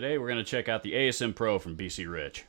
Today we're going to check out the ASM Pro from BC Rich.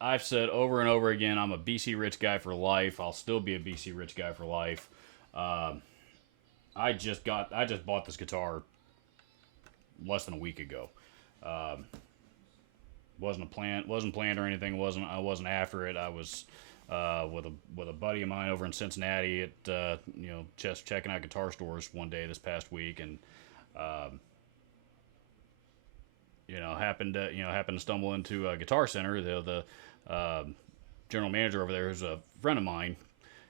I've said over and over again, I'm a BC Rich guy for life. I'll still be a BC Rich guy for life. I just bought this guitar less than a week ago. Wasn't planned or anything. I wasn't after it. I was with a buddy of mine over in Cincinnati at just checking out guitar stores one day this past week, and happened to stumble into a Guitar Center. The general manager over there is a friend of mine,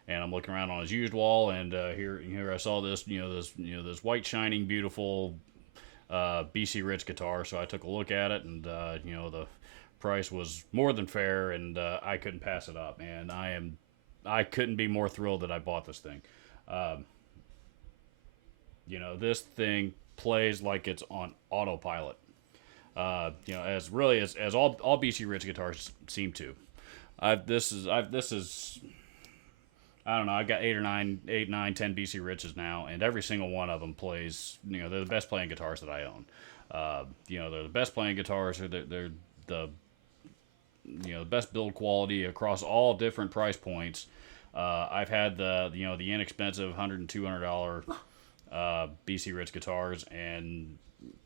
and I'm looking around on his used wall, and here I saw this white shining beautiful BC Rich guitar. So I took a look at it, and the price was more than fair, and I couldn't pass it up. And I couldn't be more thrilled that I bought this thing. This thing plays like it's on autopilot. As all BC Rich guitars seem to. This is I don't know. I've got 8, 9, 10 BC Riches now, and every single one of them plays. They're the best playing guitars that I own. They're the best playing guitars. They're the best build quality across all different price points. I've had the inexpensive $100 and $200 BC Rich guitars, and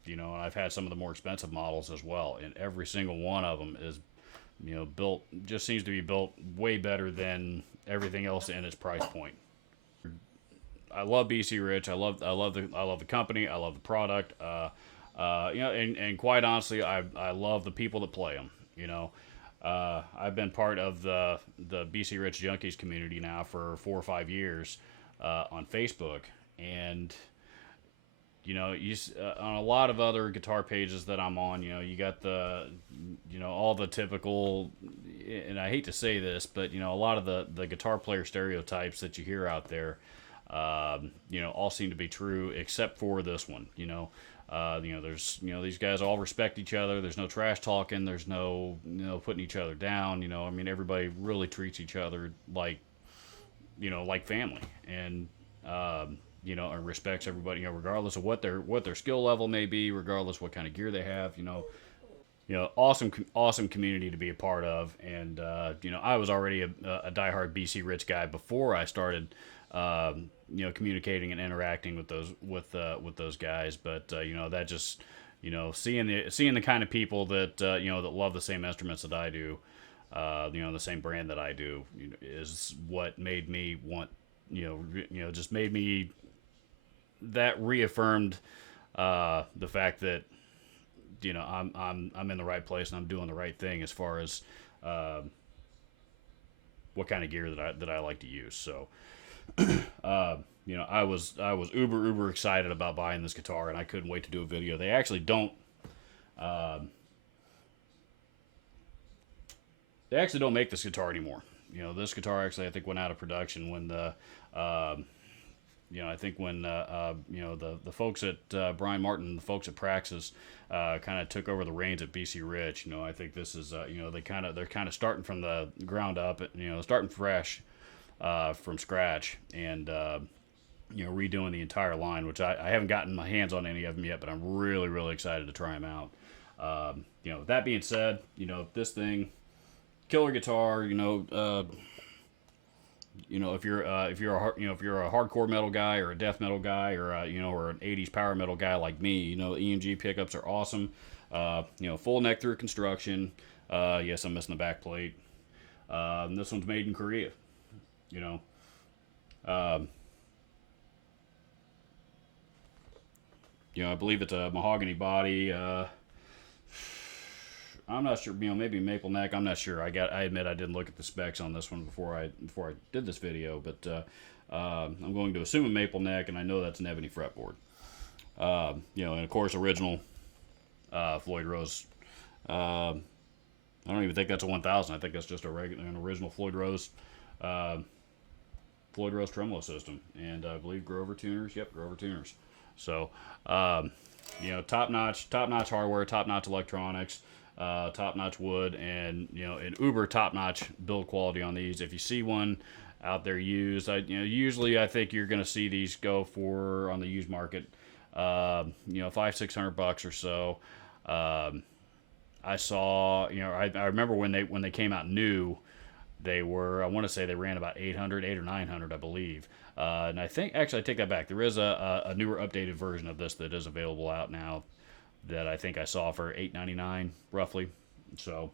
I've had some of the more expensive models as well. And every single one of them is just seems to be built way better than everything else in its price point. I love BC Rich. I love the company. I love the product. And quite honestly, I love the people that play them. I've been part of the BC Rich Junkies community now for 4 or 5 years on Facebook, and on a lot of other guitar pages that I'm on, you got all the typical, and I hate to say this, but a lot of the guitar player stereotypes that you hear out there, all seem to be true except for this one. There's these guys all respect each other. There's no trash talking. There's no putting each other down. Everybody really treats each other like family, and and respects everybody, regardless of what their skill level may be, regardless what kind of gear they have. Awesome community to be a part of. And I was already a diehard BC Rich guy before I started communicating and interacting with those guys. But that just seeing the kind of people that that love the same instruments that I do, the same brand that I do, is what made me want just made me, that reaffirmed the fact that I'm in the right place and I'm doing the right thing as far as what kind of gear that I like to use. So I was uber excited about buying this guitar, and I couldn't wait to do a video. They actually don't make this guitar anymore. This guitar actually, I think, went out of production when the I think when the folks at Brian Martin, the folks at Praxis, kind of took over the reins at BC Rich. I think this is they're kind of starting from the ground up, starting fresh from scratch, and redoing the entire line, which I haven't gotten my hands on any of them yet, but I'm really excited to try them out. That being said, this thing, killer guitar. If you're a hardcore metal guy or a death metal guy or or an 80s power metal guy like me, EMG pickups are awesome. Full neck through construction. Yes, I'm missing the back plate. This one's made in Korea. I believe it's a mahogany body. I'm not sure, maybe maple neck. I'm not sure. I admit I didn't look at the specs on this one before I did this video, but I'm going to assume a maple neck, and I know that's an ebony fretboard. And of course, original Floyd Rose. I don't even think that's a 1000. I think that's just an original Floyd Rose tremolo system, and I believe Grover tuners. Yep, Grover tuners. So, top notch hardware, top notch electronics. Top-notch wood, and an uber top-notch build quality on these. If you see one out there used, usually I think you're going to see these go for, on the used market, $500-600 or so. I saw, I remember when they came out new, they were, I want to say they ran about 800 or 900, I believe. And I think, actually, I take that back. There is a newer, updated version of this that is available out now, that I think I saw for $8.99 roughly. So,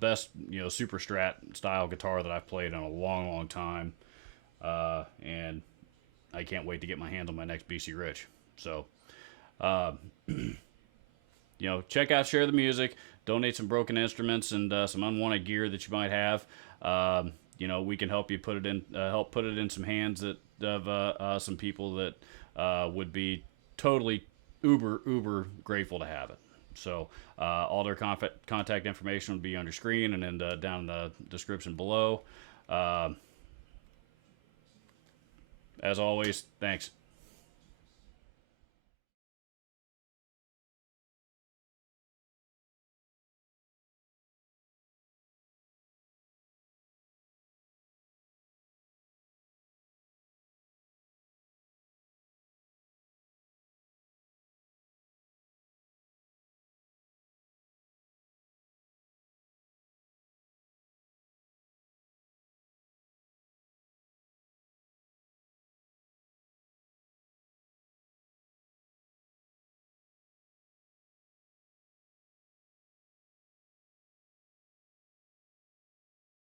best super strat style guitar that I've played in a long time, and I can't wait to get my hands on my next BC Rich. So, Uh, check out Share the Music, donate some broken instruments and some unwanted gear that you might have. We can help you put it in some hands of some people that would be totally uber grateful to have it. So all their contact information will be on your screen and then down in the description below. As always, thanks.